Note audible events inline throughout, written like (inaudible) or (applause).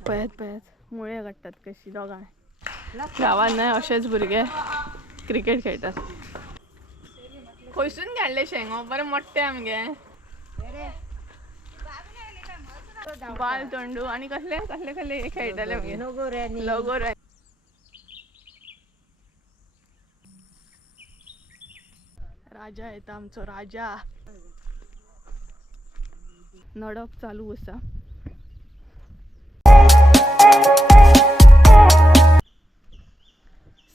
पळत पळत मुळे काडटात कशी दोगांय गावात नाही अशेच भुरगे क्रिकेट खेळटात खंयसून काडले शेंगो. बरें मोठे आमगे. बाल तोंडू आणि कसले कसले कसले खेळटाले आमगे. लगोर राजा येता आमचो राजा. नडप चालू असा.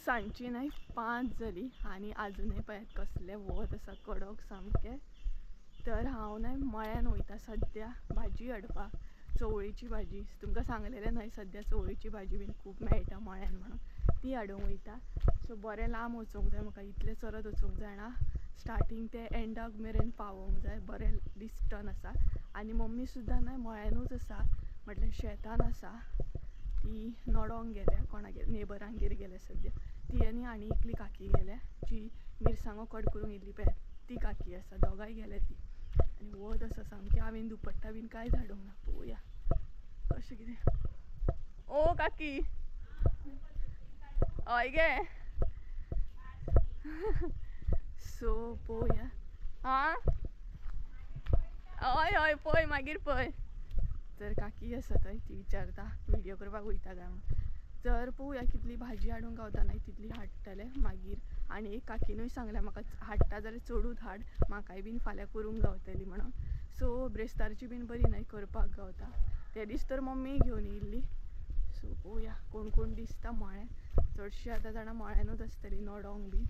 सांची नाही पांच जाली आणि अजूनही पळयात कसले वत आसा कडक सामके. तर हांव नाही मळ्यान वयता सद्या भाजी हाडपाक चवळीची भाजी. तुमकां सांगलेलें न्हय सद्या चवळीची भाजी बीन खूब मेळटा मळ्यान म्हणून. ती हाडूंक वयता. सो बरें लांब वचूंक जाय म्हाका इतलें चलत वचूंक जायना. स्टार्टींग ते एंडाक मेरेन पावोंक जाय बरें डिस्टन आसा. आनी मम्मी सुद्दां न्हय मळ्यानूच आसा. म्हटल्यार शेतान आसा. ती नडोंक गेल्या कोणागेर नेबरांगेर गेल्या सद्या ती आनी आनी एकली काकी गेल्या जी मिरसांगो कट करून येयल्ली पळय ती काकी आसा दोगांय गेल्या ती. आनी वत आसा सामकी हांवें दुपट्टा बीन कांय धाडूंक ना पळोवया कशें कितें. ओ काकी. हय गे. सो पळोवया आं हय हय पळय मागीर पळय तर काकी आसा थंय ती विचारता व्हिडियो करपाक वयता काय म्हणून. तर पळोवया कितली भाजी हाडूंक गावता नाही तितली हाडटले मागीर. आनी एक काकीनूय सांगलें म्हाका हाडटा जाल्यार चडूच हाड म्हाकाय बीन फाल्यां करूंक गावतली म्हणून. सो ब्रेस्तारची बीन बरी न्हय करपाक गावता. ते दीस तर मम्मी घेवन येयल्ली सो पळोवया कोण कोण दिसता मळ्यान चडशीं आतां जाणां मळ्यानूच आसतलीं नडोंक बी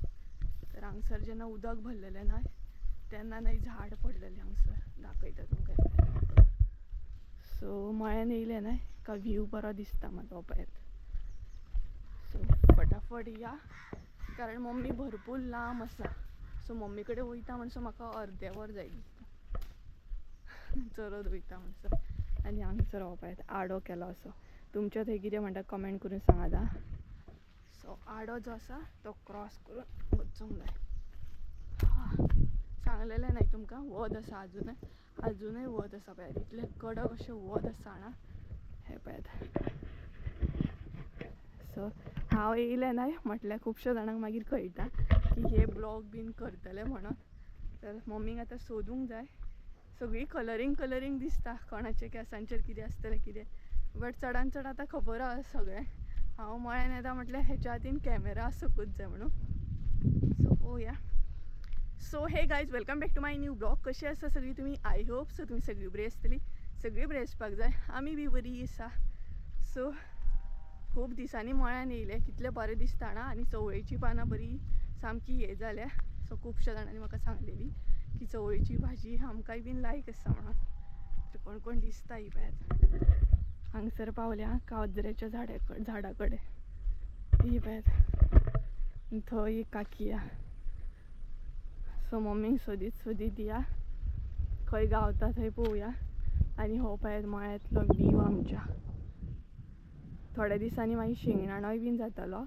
तर हांगसर जेन्ना उदक भरलेलें न्हय तेन्ना न्हय झाड पडलेलें हांगसर दाखयता तुमकां. सो मळ्यान येयलें न्हय का व्ह्यू बरो दिसता म्हाका पळयात फटाफट या कारण मम्मी भरपूर लांब आसा सो मम्मी कडेन वयता म्हणसर म्हाका अर्दे वर जाय दिसता चलत वयता म्हणसर आनी हांगसर हो येता आडो केलो असो. तुमच्या थंय कितें म्हणटा कमेंट करून सांगात आं सो आडो जो आसा तो क्रॉस करून वचूंक जाय. हा. सांगलेलें न्हय तुमकां वत आसा अजुनूय. अजुनूय वत आसा पळयात इतलें कडक अशें वत आसा जाणा हे पळयात सो हांव येयलें नाय म्हटल्यार खुबश्या जाणांक मागीर कळटा की हे ब्लॉग बीन करतले म्हणून. तर मम्मीक आतां सोदूंक जाय. सगळीं कलरींग कलरींग दिसता कोणाच्या केंसांचेर कितें आसतलें कितें. बट चडान चड आतां खबर आसा सगळें. हांव मळ्यान येता म्हटल्यार हेच्या हातीन कॅमेरा आसूंकूच जाय म्हणून. सो पोवया. So hey guys welcome back to my new blog कशी आसा सगळीं तुमी आय होप सो तुमी सगळीं बरी आसतली. सगळीं बरी आसपाक जाय. आमी बी बरी आसा. सो खूब दिसांनी मळ्यान येयलें कितलें बरें दिसता ना आनी चवळेचीं पानां बरीं सामकी हें जाल्या सो खुबश्या जाणांनी म्हाका सांगलेली की चवळीची भाजी आमकांय बीन लायक आसा म्हणून. तर कोण कोण दिसता ही पळयात हांगसर पावल्या काजऱ्याच्या झाड्या कड झाडा कडेन ही पळयात थंय एक काकी सो मम्मीक सोदीत सोदीत या. खंय गावता थंय पळोवया आनी हो पळयात मळ्यांतलो व्हीव आमच्या. थोड्या दिसांनी मागीर शिंगणाणोय बीन जातालो.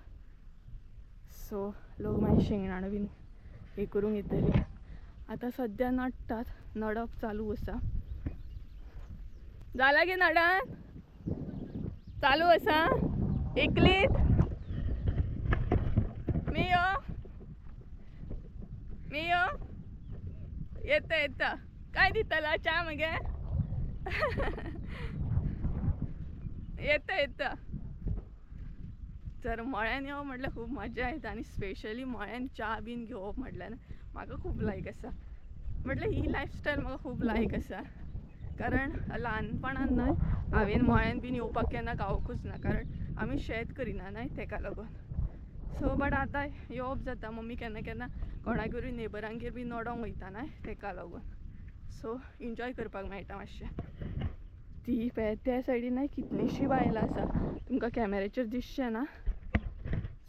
सो लोक मागीर शिंगणाणो बीन हे करूंक येतली आतां सद्या नडटात नडप चालू आसा जाला गे नडान चालू आसा एकलीत मी यो. मी यो. येता येता. काय दितला च्या मगे? (laughs) येता येता. तर मळ्यान येवप म्हटल्यार खूब मजा येता. आनी स्पेशली मळ्यान च्या बीन घेवप म्हटल्यार म्हाका खूब लायक आसा म्हटल्यार ही लायफस्टायल म्हाका खूब लायक आसा कारण ल्हानपणान न्हय हांवें मळ्यान बीन येवपाक केन्ना गावकूच ना. कारण आमी शेत करिना न्हय तेका लागून सो बट आतां येवप जाता मम्मी केन्ना केन्ना कोणागेरूय नेबरांगेर बी नडोंक वयता न्हय तेका लागून सो एन्जॉय करपाक मेळटा मातशें. ती पळय त्या सायडीन कितलीशीं कितलींशीं बायलां आसा. तुमकां कॅमेराचेर दिसचें ना.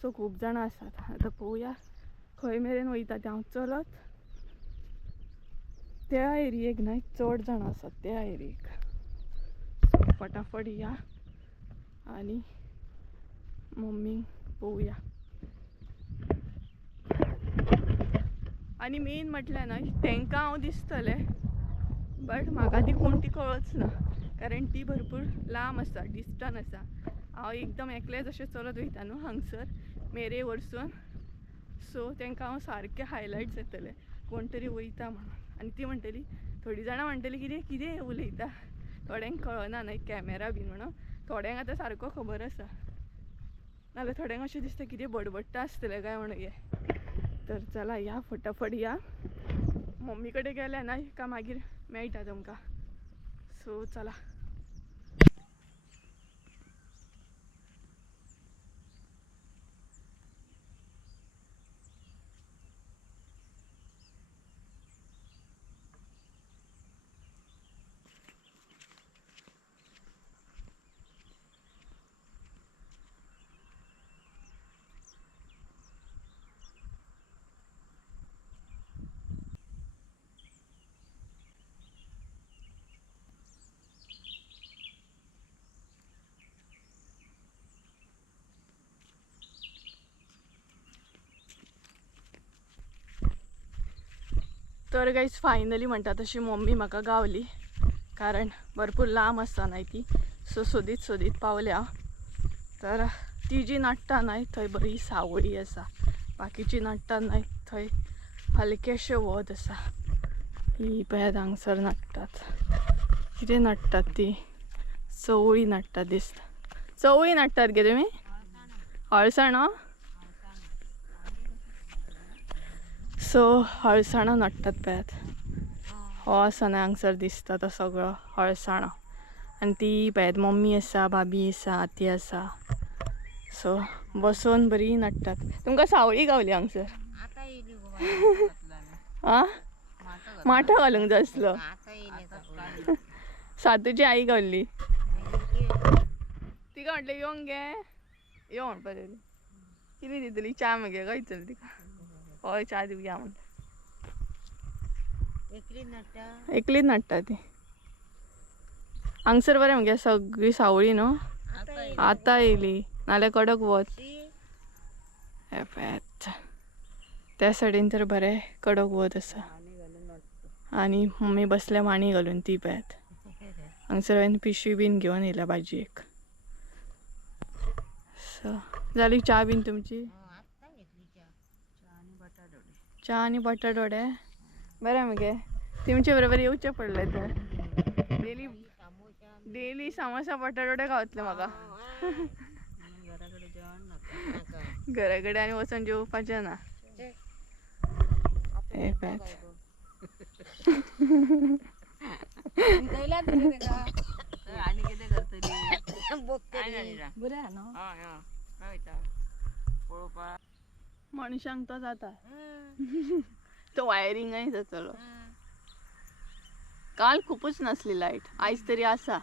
सो खूब जाणां आसात आतां पळोवया खंय मेरेन वयता तें हांव चलत. त्या एरियेक न्हय चड जाणां आसात त्या एरियेक. फटाफट या. आनी मम्मीक पळोवया आनी मेन म्हटल्यार न्हय तांकां हांव दिसतलें बट म्हाका ती कोण ती कळच ना. कारण ती भरपूर लांब आसा डिस्टन्स आसा. हांव एकदम एकलेंच अशें चलत वयता न्हू हांगसर मेरे वरसून. सो तांकां हांव सारकें हायलायट जातलें कोण तरी वयता म्हणून. आनी ती म्हणटली थोडीं जाणां म्हणटली कितें कितें उलयता? थोड्यांक कळना न्हय कॅमेरा बीन म्हणून. थोड्यांक आतां सारको खबर आसा. नाल्यार थोड्यांक अशें दिसता कितें बडबडटा आसतलें काय म्हणून हे. तर चला या फटाफट या. मम्मी कडेन गेल्या ना का मागीर मेळटा तुमकां. सो चला. तर गाईज फायनली म्हणटा तशी मम्मी म्हाका गावली. कारण भरपूर लांब आसता न्हय ती. सो सोदीत सोदीत पावल्या. तर ती जी नडटा न्हय थंय बरी सावळी आसा बाकीची नडटा न्हय थंय हलकेशें वत आसा ही पळयात हांगसर नडटात कितें नाडटात ती? चवळी नाडटात दिसता. चवळी नाडटात गे तुमी हळसाणो सो हळसाणां नडटात पळयात हो आसा न्हय हांगसर दिसता तो सगळो हळसाणो. आनी ती पळयात मम्मी आसा भाभी आसा आती आसा सो बसोन बरी नडटात तुमकां सावळी गावली हांगसर आता आ? माटो माठा घालूंक जाय आसलो सातूची आई गावली. तिका म्हटलें येवंक गे यो म्हणपा लागली कितें दितली च्या मगे गायतली तिका. हय च्या दिवया म्हणटा एकली नट्टा. एकलीच नडटा ती. हांगसर बरें मगे सगळी सावळी न्हू आता येयली. नाल्यार कडक वत. हे पळयात त्या सायडीन तर बरें कडक वत आसा. आनी मम्मी बसल्या माणी घालून ती पळयात हांगसर हांवें पिशवी बीन घेवन येयल्या भाजयेक सो जाली च्या बीन तुमची हं, आत्ता घेतली च्या च्या आनी बटाट च्या आनी बटाट वडे. बरें मगे तुमचे बरोबर येवचें पडलें तर. डेली सामोसा डेली सामोसा बटाट वडे गावतले म्हाका घरा कडेन आनी वचून जेवपाचें ना. ते. हे आनी कितें करतली बरें आहा न्हू हय हय काय वयता पळोवपाक मनशांक तो जाता. हं, तो वायरिंगय जातलो. काल खूपच नासली लायट आयज तरी आसा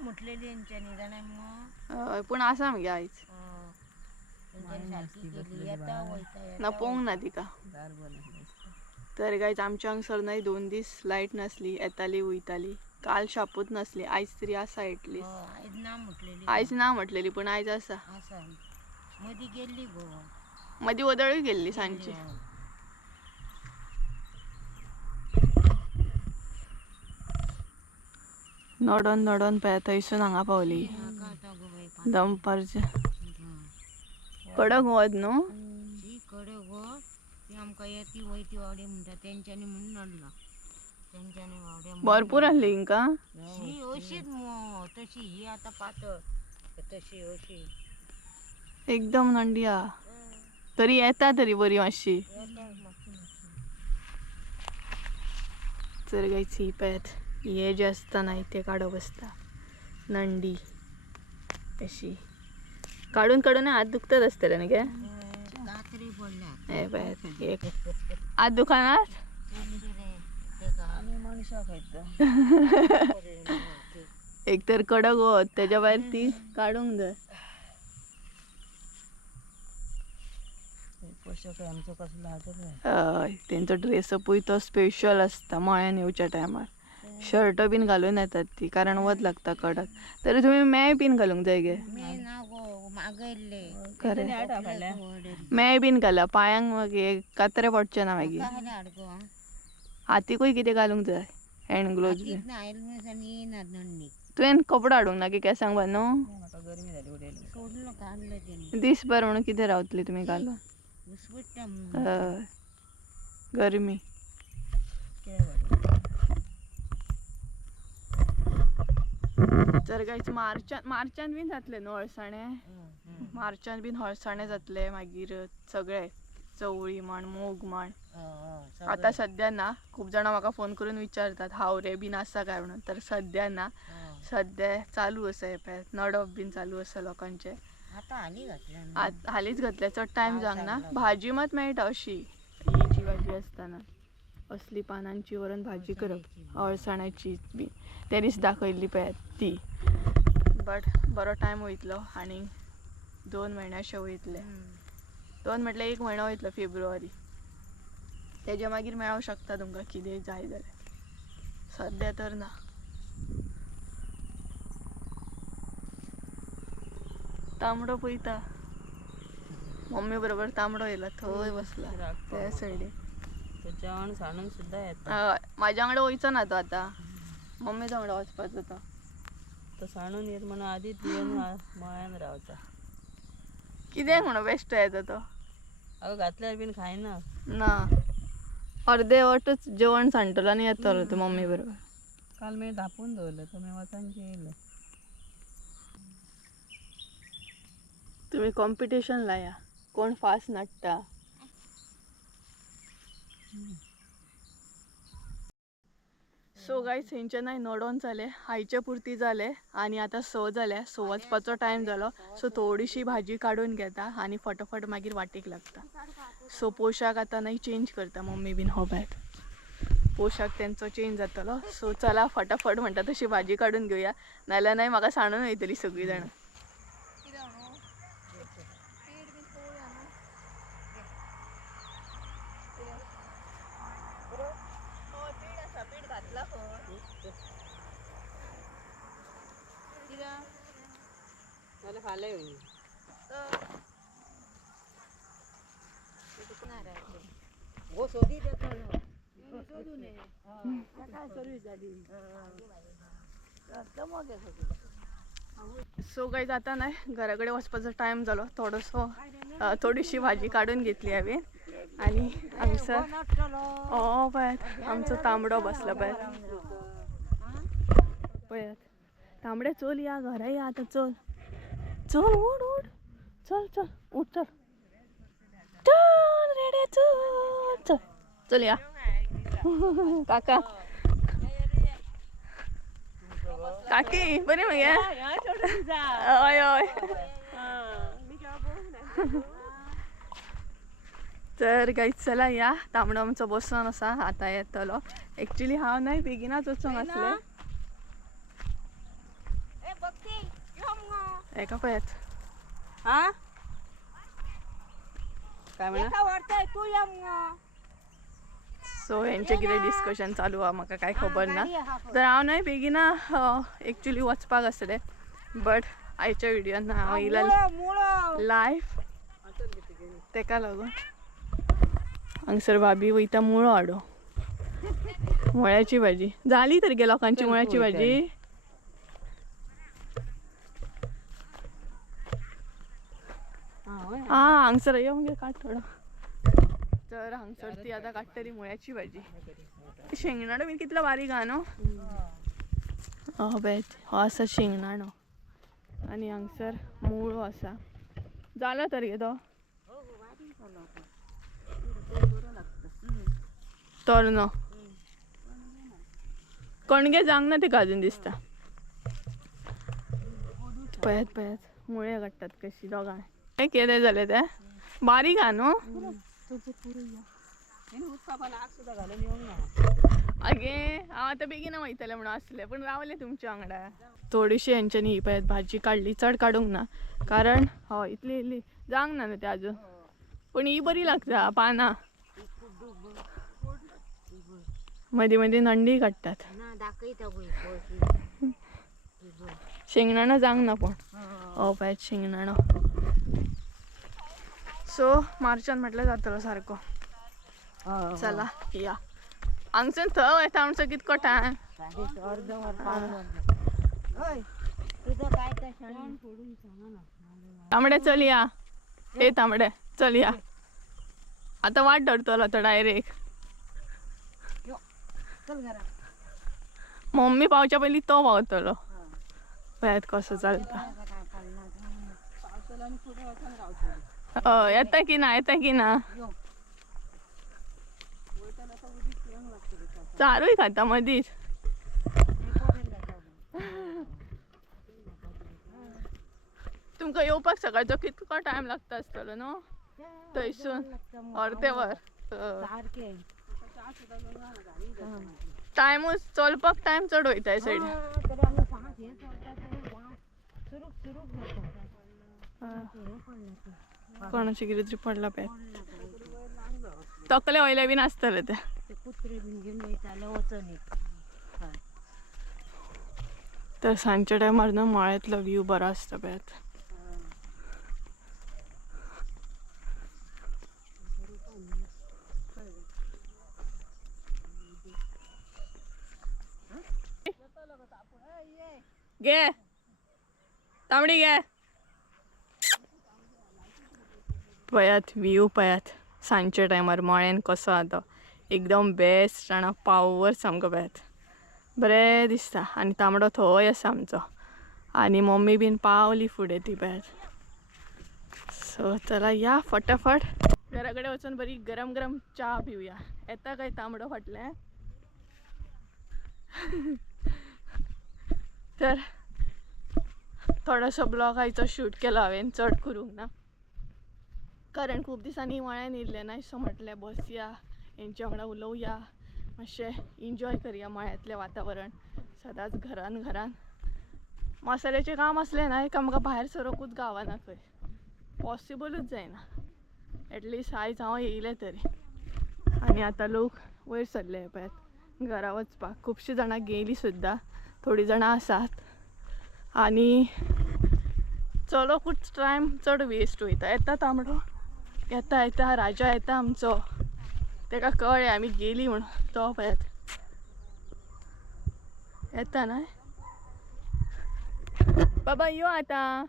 म्हटलेली हेंच्यांनी जाणाय हय, पूण आसा मगे आयज ना पळोवंक ना तिका तर गायज आमच्या हांगसर न्हय दोन दीस लायट नासली येताली वयताली काल शापूच नासली आयज तरी आसा एटलीस्ट आयज ना म्हटलेली पूण आयज आसा मदीं गेल्ली गो. मदीं वदळूय गेल्ली सांजची हय. नडोन नडोन पळय थंयसून हांगा पावली. मिनटां. कडक वत न्हू ती कडे गो ती आमकां येती वयती वावडी म्हणटा तेंच्यांनी म्हणून नडला तेंच्यांनी भरपूर आहली हिंका ही अशीच तशी ही आतां पातळ. तशी अशी एकदम नंडी हा तरी येता तरी बरी मातशी येता मातशी गायची पळयात हे जे असता नाही ते काडप आसता नंडी. अशी. काडून काडून हात दुखतात असतले न्ही गे? कातरी हे एक. हात दुखानात (laughs) एक तर कडक वत त्याच्या भायर ती काडूंक जाय पोशाख आमचो कसलो आहा हय तेंचो ड्रेसपूय तो स्पेशल आसता मळ्यान येवच्या टायमार शर्ट बीन घालून येतात ती कारण वत लागता कडक. तरी तुमी मेय बीन घालूंक जाय गे मेय बीन घाला पांयांक मागीर कात्रे पडचे ना मागीर हातीकूय कितें घालूंक जाय? हँड ग्लोव्ज बी ना हेल्मेट आणि येणार नंदी तुवें कपडो हाडूंक ना की केंसांक बांदू दिसभर म्हणून कितें रावतली तुमी घालून? हय. गरमी. तर कांयच मार्चान मार्चान बीन जातले न्हू अळसाणे मार्चान बीन हळसाणे जातले मागीर सगळे. चवळी म्हण मूग म्हण. आता सध्या ना खूप जाणां म्हाका फोन करून विचारतात हावरे बीन आसा काय म्हणून? तर सध्या ना सध्या चालू आसा हे पळय नडप बीन चालू आसा लोकांचे. आता. आत हालींच घातल्या चड टायम जावंक ना. भाजी मात मेळटा अशी. ही जी भाजी आसतना असली पानांची वरून भाजी करप अळसाण्याची बी. त्या दीस दाखयल्ली पळय ती. बट बरो टायम वयतलो आनी दोन म्हयने अशे वयतले दोन म्हटल्यार एक म्हयनो वयतलो फेब्रुवारी. तेजे मागीर मेळोंक शकता तुमकां कितें जाय जाल्यार. सद्या तर ना. तांबडो पयता मम्मी बरोबर तांबडो येयला थंय बसला. त्या सायडीन तो जेवण साणून सुद्धा येता हय, म्हाज्या वांगडा वयचो ना तो आतां. मम्मीच्या वांगडा वचपाचो तो तो साणून येत म्हणून आदीच येवन मळ्यान रावता कितें म्हणून बेश्टो येता तो. अगं घातल्यार बीन खायना ना. अर्दे वटच जेवण सांडटलो आनी येतलो तो मम्मी बरोबर. काल मी धापून दवरलं तो मी वचांचे तुम्ही कॉम्पिटिशन या. कोण फास्ट नाडटा सो गाय थंयच्यानय नडोन जाले आयचे पुरती जाले आणि आता स जाल्या स वचपाचो टायम जालो सो थोडीशी भाजी काडून घेता आणि फटाफट मागीर वाटेक लागता. सो पोशाक आतां नाही चेंज करता मम्मी बीन हो भायर पोशाक त्यांचो चेंज जातलो. सो चला फटाफट म्हणटा तशी भाजी काडून घेवया नाल्यार नाही म्हाका सांडून वयतली सगळीं जाणां नाल्यार हो शोधी देतो सो काही जाता नाही घराकडे वचपाचो टाइम झालो. थोडंसो थोडीशी भाजी काढून घेतली हांवें आणि हांगसर हो पळयात आमचो तांबडो बसला पळयात पळयात तांबडे चल या घरा या आता चल. चल उड उड चल चल उठ चल. चल रेडे चल चल. चल या. काका. काकी बरे मग हय हय तर गाईच चला या. तांबडो आमचो बसून आसा आतां येतलो. एक्चुली हांव नाही बेगिनाच वचूंक आसलें एका पळयात हा? काय म्हणा? सो हेंचे कितें डिस्कशन चालू आहा. म्हाका कांय खबर ना? तर हांव न्हय बेगिना एक्चुली वचपाक आसलें बट आयच्या व्हिडियोन हांव येयला लायफ तेका लागून. हांगसर भाभी वयता मुळो हाडू मुळ्याची भाजी. जाली तर गे लोकांची मुळ्याची भाजी. हा हांगसर यो मगे काट थोडो. तर हांगसर ती आतां काडटली मुळ्याची भाजी. शेंगणाणो बीन कितलो बारीक आहा न्हू हो बेत हो आसा शेंगणाणो आनी हांगसर मुळो हो आसा जालो तर गे तो कणगे जावंक ना ते अजून दिसता. पळयात पळयात मुळे काडटात कशी दोगांय हे केले जालें तें बारीक आहा न्हू आगे हांव आतां बेगीन वयतलें म्हणून आसलें पूण रावलें तुमच्या वांगडा थोडीशी हेंच्यांनी ही पळयात भाजी काडली चड काडूंक ना. कारण हो, हय इतली इतली जावंक ना न्हू तें आजून पूण ही बरी लागता पानां. मदीं मदीं नंडी काडटात ना जावंक ना पूण. हो पळयात शेंगदाणो. सो मार्चान म्हटल्यार जातलो सारको चला या. हांगसून थंय येता आमचो कितको टायम तांबडे चल या. ए तांबडे चल या. आता वाट धरतलो तो डायरेक्ट चल घरा मम्मी पावच्या पयलीं तो पावतलो पळयात कसो चलता. हय येता की ना येता की ना. चारूय खाता मदींच तुमकां येवपाक सकाळचो कितको टायम लागता आसतलो न्हू थंयसून अर्दे वर टायमूच चलपाक टायम चड वयता हे सुरूक सुरूक हे. ते कोणाची कितें तरी पडला पॅत तकले वयले बीन आसतले ते तर सांजच्या टायमार न्हू मळ्यातलो व्ह्यू बरो आसता पळयात घे. तांबडी घे. पळयात व्यू पळयात सांजच्या टायमार मळ्यान कसो आहा तो एकदम बेस्ट जाणा पावर सामको पळयात बरें दिसता. आनी तांबडो थंय आसा आमचो. आनी मम्मी बीन पावली फुडें ती पळयात सो चला या फटाफट. घरा कडेन वचून बरी गरम गरम च्या पिवया. येता काय तांबडो फाटल्यान? (laughs) तर थोडोसो ब्लॉग आयचो शूट केलो हांवें चड करूंक ना. कारण खूब दिसांनी मळ्यान येयल्लें ना सो म्हटलें बसया हेंच्या वांगडा उलोवया मातशें इन्जॉय करया माळ्यांतलें वातावरण सदांच घरान घरान. मसाल्याचें काम असलें ना एक आमकां भायर सरोकूच गावना खंय पॉसिबलूच जायना एटलिस्ट आयज हांव येयलें तरी. आनी आतां लोक वयर सरले पळयात घरा वचपाक खुबशीं जाणां गेलीं सुद्दां थोडीं जाणां आसात आनी चलोकूच टायम चड वेस्ट वयता येता तांबडो येता येता राजा येता आमचो. तेका कळ्ळें आमी गेलीं म्हणून तो पळयात येता ना बाबा यो आतां.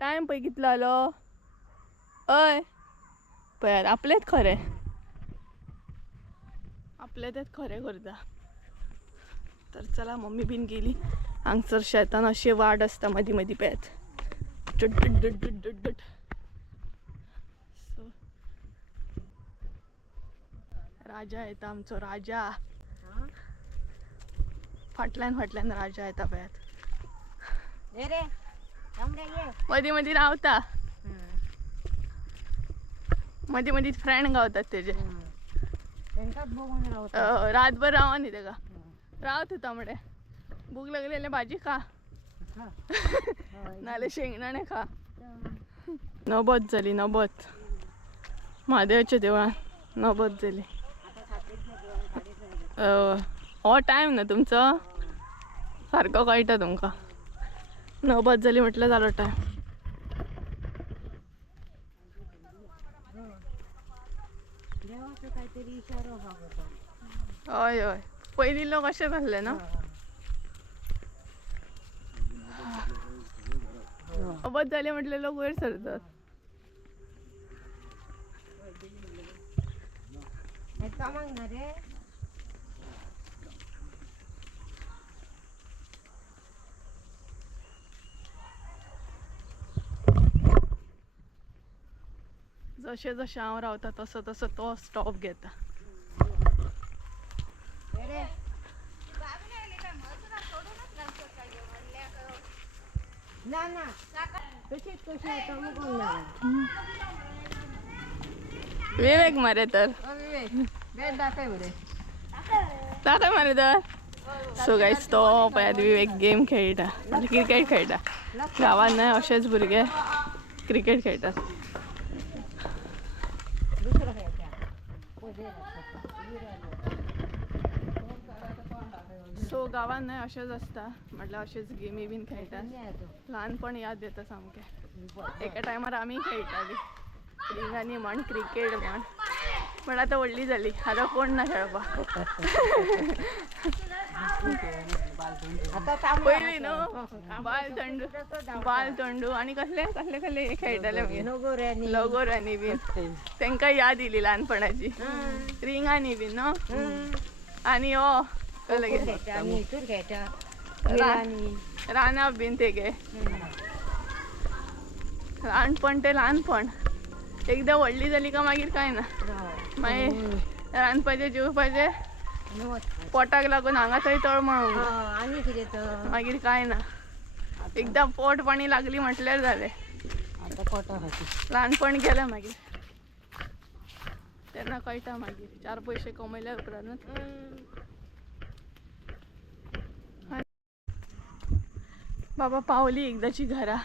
टायम पळय कितलो जालो हय पळयात आपलेंच खरें. आपलें तेंच खरें करता. तर चला मम्मी बीन गेली. हांगसर शेतान अशें वाड आसता मदीं मदीं पळयात डट डट डट डट डट डट सो राजा येता आमचो राजा. फाटल्यान फाटल्यान राजा येता. पळयात मदीं मदीं रावता. मदीं मदीं फ्रेंड गावतात तेजे रावता रातभर रावा न्ही तेका राव तूं तांबडे भूक लागली जाल्यार भाजी खा. (laughs) नाल्यार शेंगदाणे खा. नबत जाली नबत. म्हादेवच्या देवळान नबत जाली हो टायम ना तुमचो? सारको कळटा तुमकां. नबत जाली म्हटल्यार जालो टायम हय हय पयलीं लोक अशें जाल्ले ना? नबत जाली म्हटल्यार लोक वयर सरतात. हे ना रे. जशें जशें हांव रावता तसो तसो तो स्टॉप घेता. ना ना. तशीच कशी विवेक मरे तर. बेट दाखय मरे तर. सो गायज तो पळयात विवेक गेम खेळटा म्हणजे क्रिकेट खेळटा गांवांत न्हय अशेच भुरगे क्रिकेट खेळटात सो गावान न्हय अशेंच आसता म्हटल्यार अशेंच गेमी बीन खेळटात ल्हानपण याद येता सामकें एका टायमार आमी खेळटालीं रिंगांनी म्हण क्रिकेट म्हण. पण आता व्हडली जाली आता कोण ना खेळपाक (laughs) पयली न्हू बाल थंडू बाल थंडू आणि कसले कसले कसले खेळटाले लगोऱ्यांनी. बीन तांकां याद येयली ल्हानपणाची. रिंगांनी बीन न्हू आणि हो गे रानां बीन तेगे ल्हानपण ते ल्हानपण. एकदां व्हडली जाली का मागीर कांय ना? मागीर रांदपाचें जेवपाचें. पोटाक लागून हांगा थंय कितें तर मागीर कांय ना. एकदां पोट पाणी लागली म्हटल्यार जालें आता पोटा खाती ल्हानपण गेलें मागीर तेन्ना कळटा मागीर चार पयशे कमयल्या उपरांत. बाबा पावली एकदाची घरा.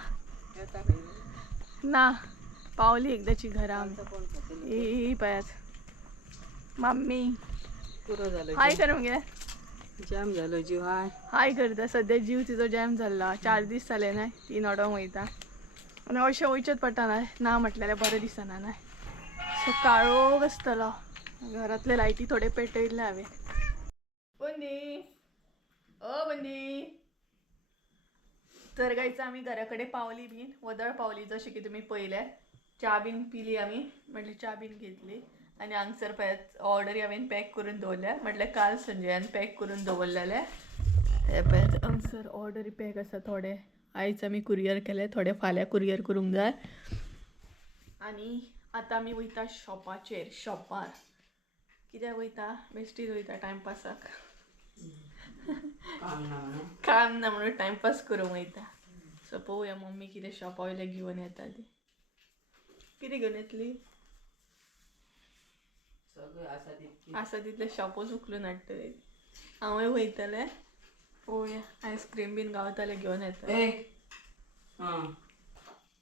ना पावली एकदाची घरा. ही पळयात मम्मी. पुरो हाय कर मगे जाम जालो जीव हाय. हाय करता सध्या जीव तिचो जॅम जाल्ला चार दीस जाले नाय ती नडोंग वयता आनी अशें वयचेंच पडटा नाय ना म्हटल्यार बरें दिसना नाय सो काळोख आसतलो घरांतले लायटी थोडे पेटयल्ले हांवें. बंदी. ओ बंदी. तर गायचं आमी घरा कडेन पावली बीन वदळ पावली जशें की तुमी पयले च्या बीन पिली आमी म्हटल्यार च्या बीन घेतली. आनी हांगसर पळयात ऑर्डरी हांवें पॅक करून दवरल्या म्हटल्यार काल संजयान पॅक करून दवरलेले हे पळयात हांगसर ऑर्डरी पॅक आसा थोडे. आयज आमी कुरियर केले थोडे फाल्यां कुरियर करूंक जाय आनी आतां आमी वयता शॉपाचेर शॉपार. कित्याक वयता? बेश्टीच वयता टायमपासाक काम ना. म्हणून टायमपास करूंक वयता. सो पळोवया मम्मी कितें शॉपा वयले घेवन येता ती कितें घेवन येतली? सगळें आसा तितकी आसा तितले शॉपच उखलून हाडटले हांवूय वयतलें पळोवया आयस्क्रीम बीन गावताले घेवन येता. ए हां.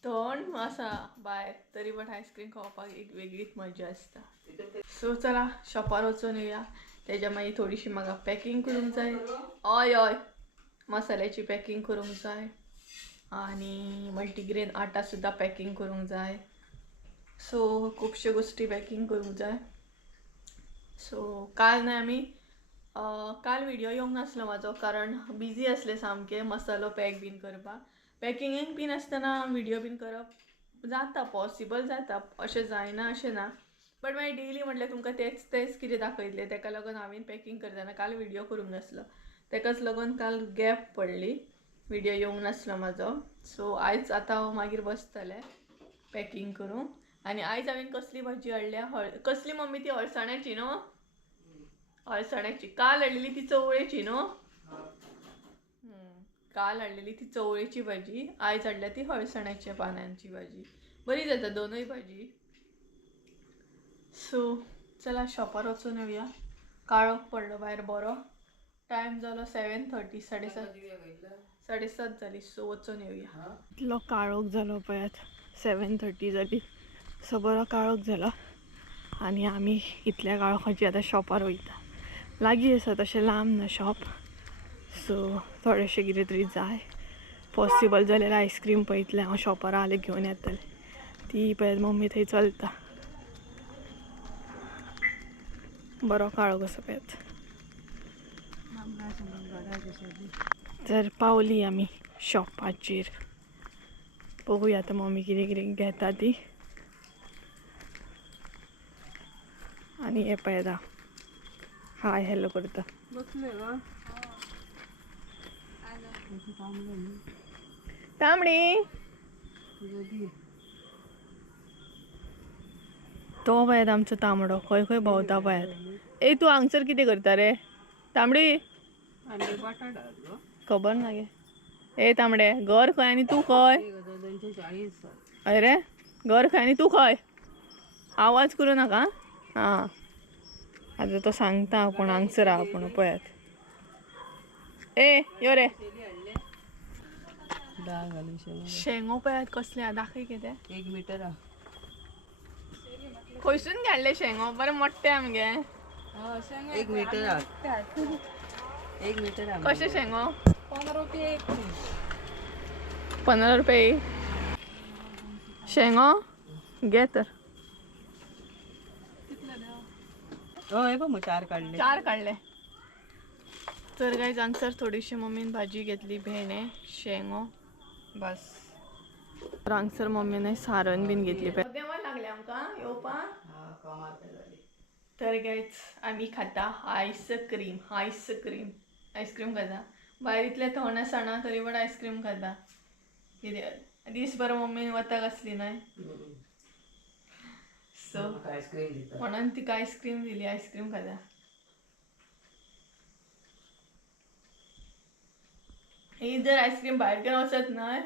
थंड आसा भायर तरी पण आयस्क्रीम खावपाक एक वेगळीच मजा आसता सो चला शॉपार वचून येवया तेज्या मागीर थोडीशी म्हाका पॅकींग करूंक जाय. हय हय मसाल्याची पॅकींग करूंक जाय. आनी मल्टीग्रेन आटा सुद्दां पॅकींग करूंक जाय. सो खुबश्यो गोश्टी पॅकींग करूंक जाय. सो काल न्हय आमी काल व्हिडिओ येवंक नासलो म्हाजो कारण बिजी आसले सामके मसालो पॅक बीन करपाक पॅकिंगेक बीन आसतना व्हिडिओ बीन करप जाता पॉसिबल जाता अशें जायना अशें ना. बट मागीर डेली म्हटल्यार तुमकां तेच तेच कितें दाखयतलें तेका लागून हांवें पॅकिंग करतना काल व्हिडियो करूंक नासलो. तेकाच लागून काल गॅप पडली व्हिडियो येवंक नासलो म्हाजो सो आयज आतां हांव मागीर बसतलें पॅकिंग करूंक आनी आयज हांवें कसली भाजी हाडल्या हळ कसली मम्मी ती अळसाण्याची न्हू अळसाण्याची. काल हाडलेली ती चवळेची न्हू काल हाडलेली ती चवळेची भाजी आयज हाडल्या ती हळसण्याच्या पानांची भाजी. बरी जाता दोनूय भाजी. सो चला शॉपार वचून येवया काळोख पडलो भायर बरो. टायम जालो सेवन थर्टी साडेसात. साडेसात जाली सो वचून येवया इतलो काळोख जालो पळयात सेवन थर्टी जाली सो बरो काळोख जालो आनी आमी इतल्या काळोखाची आतां शॉपार वयता लागीं आसा तशें लांब ना शॉप. सो थोडेशें कितें तरी जाय. पॉसिबल जाल्यार आयस्क्रीम पळयतलें हांव शॉपार आले घेवन येतलें. ती पळय मम्मी थंय चलता. बरो काळो असो पळयात तर पावली आमी शॉपाचेर पळोवया आतां मम्मी कितें कितें घेता ती. आनी हे पळयता हाय हॅलो करता. तांबडी. तो पळयात आमचो तांबडो. खंय खंय भोंवता पळयात ए तूं हांगसर कितें करता रे? तांबडी. खबर ना गे. ए तांबडे घर खंय आनी तूं खंय? अरे घर खंय आनी तू खंय? आवाज करूं नाका हां. आतां तो सांगता पूण हांगसर आहा पूण पळयात. ए यो रे. शेंगो पळयात कसले आहा दाखय कितें एक मिटर हा खंयसून काडले शेंगो. बरें मोट्टे आमगे. एक मिटर हा एक मिटर कशे शेंगो? पंदरा रुपये एक पंदरा रुपये. शेंगो घे तर. हो हे बघ मग चार काढले. चार काढले. तर काही आन्सर थोडीशी मम्मीन भाजी घेतली भेणे शेंगो बस. तर हांगसर मम्मीने सारण बीन घेतली देवा लागले आमकां येवपाक तर गायच आमी खाता आईस्क्रीम आईस्क्रीम आईस्क्रीम खाता. भायर इतले थंड आसना तरी पण आईस्क्रीम खाता. कितें दीसभर मम्मीन वताक आसली न्हय म्हणून तिका आईस्क्रीम दिली आईस्क्रीम खाता ही जर आईस्क्रीम भायर घेवन वचत न्हय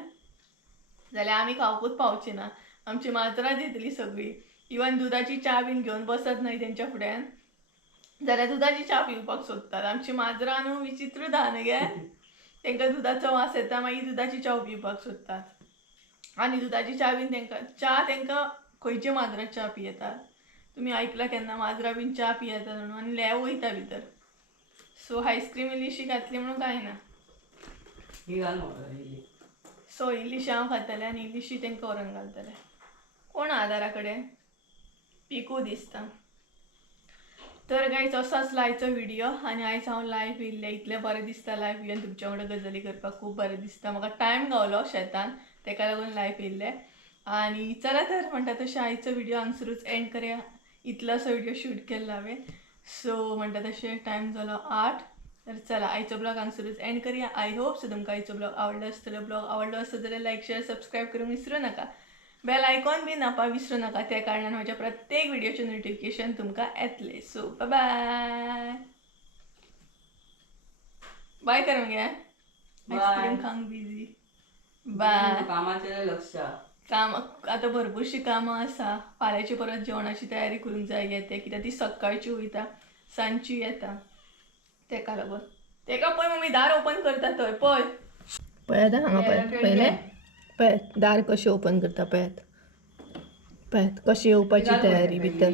जाल्यार आमी खावपूच पावची ना. आमची माजरां दितली सगळी. इवन दुधाची च्या बीन घेवन बसत न्हय तेंच्या फुड्यान जाल्यार दुधाची च्या पिवपाक सोदतात आमची माजरां न्हू विचित्र धा न्हय गे. तेंकां दुधाचो वास येता मागीर दुधाची च्या पिवपाक सोदतात आनी दुधाची च्या बीन तेंकां च्या तेंकां खंयची माजरां च्या पियेतात तुमी आयकला केन्ना माजरां बीन च्या पियेतात म्हणून आनी लेव वयता भितर सो आयस्क्रीम इल्लीशी घातली म्हणून कांय ना? सो इल्लीशी हांव खातलें आनी इल्लीशी तेंकां व्हरून घालतलें. कोण आहा दारा कडेन पिकू दिसता. तर गायच असो आसलो आयचो व्हिडियो आनी आयज हांव लायव्ह येयल्लें इतलें बरें दिसता लायव्ह येवन तुमच्या वांगडा गजाली करपाक खूब बरें दिसता. म्हाका टायम गावलो शेतान तेका लागून लायव्ह येयल्लें आनी चला तर म्हणटा तशें आयचो व्हिडियो हांगसरूच एंड करया. इतलोसो व्हिडियो शूट केल्लो हांवें सो म्हणटा तशें टायम जालो आठ. तर चला आयचो ब्लॉग हांगसरूच एंड करया. आय होप सो तुमकां आयचो ब्लॉग आवडलो आसतलो ब्लॉग आवडलो आसत जाल्यार लायक शेअर सबस्क्राईब करूंक विसरू नका. बेल आयकॉन बी नापा विसरू नका. त्या कारणान म्हज्या प्रत्येक व्हिडिओचे नोटिफिकेशन तुमकां येतले. सो बाय बाय कर मगे आईस्क्रीम खांक बिझी बाय कामाचे लक्ष काम आतां भरपूरशीं कामां आसा फाल्यांची परत जेवणाची तयारी करूंक जाय येते. कित्याक ती सकाळची वयता सांजची येता. तेका लागून तेका पळय मम्मी दार ओपन करता थंय पळय पळयात हांगा पळयात पयले पळयात दार कशें ओपन करता पळयात पळयात कशी येवपाची तयारी भितर